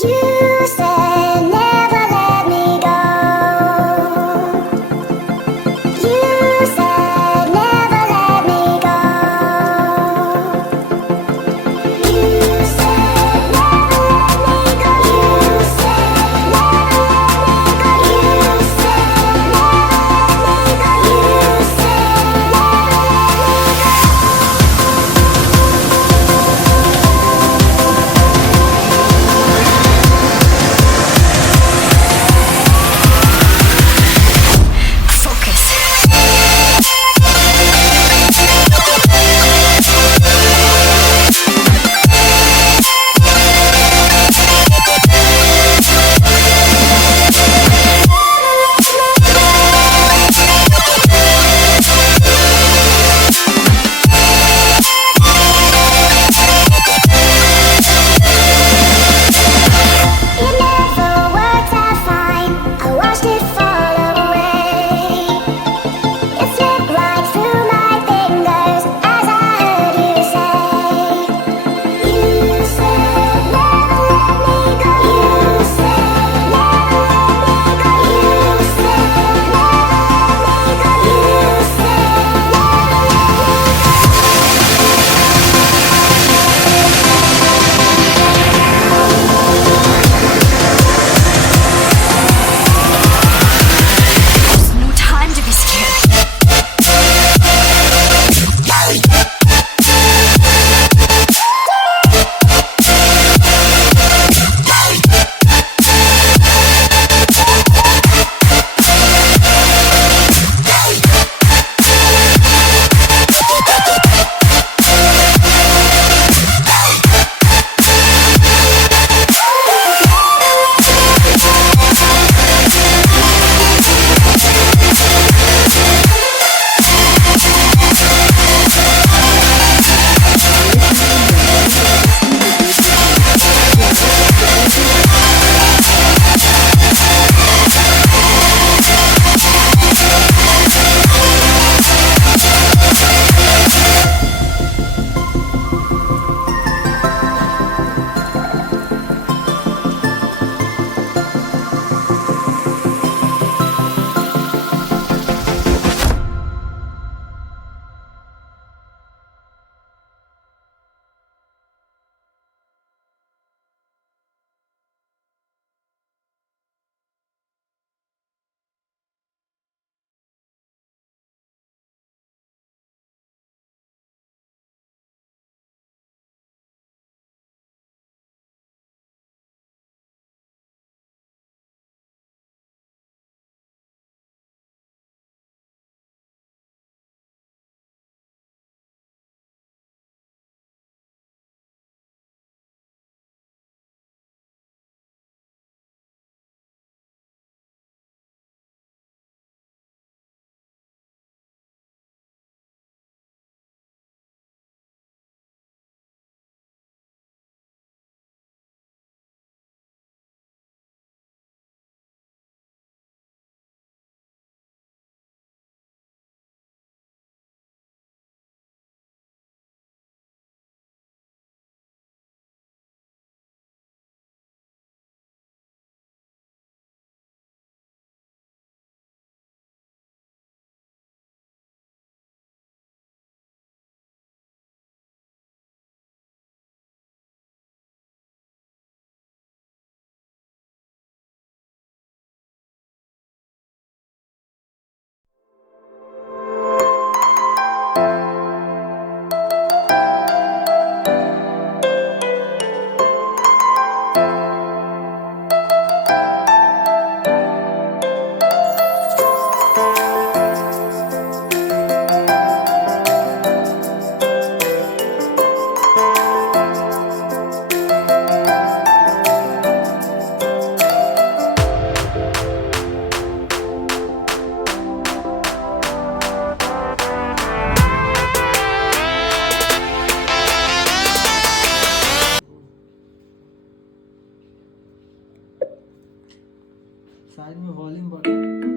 You said never let me go. You said never let me go. You said never let me go. You said never let me go. You said never let me go. You said it never worked out fine. I watched it fall away. It slipped right through my fingers as I heard you say. You said never let me go. You said never let me go. You said never let me go. You said There's no time to be scared. Side में volume बढ़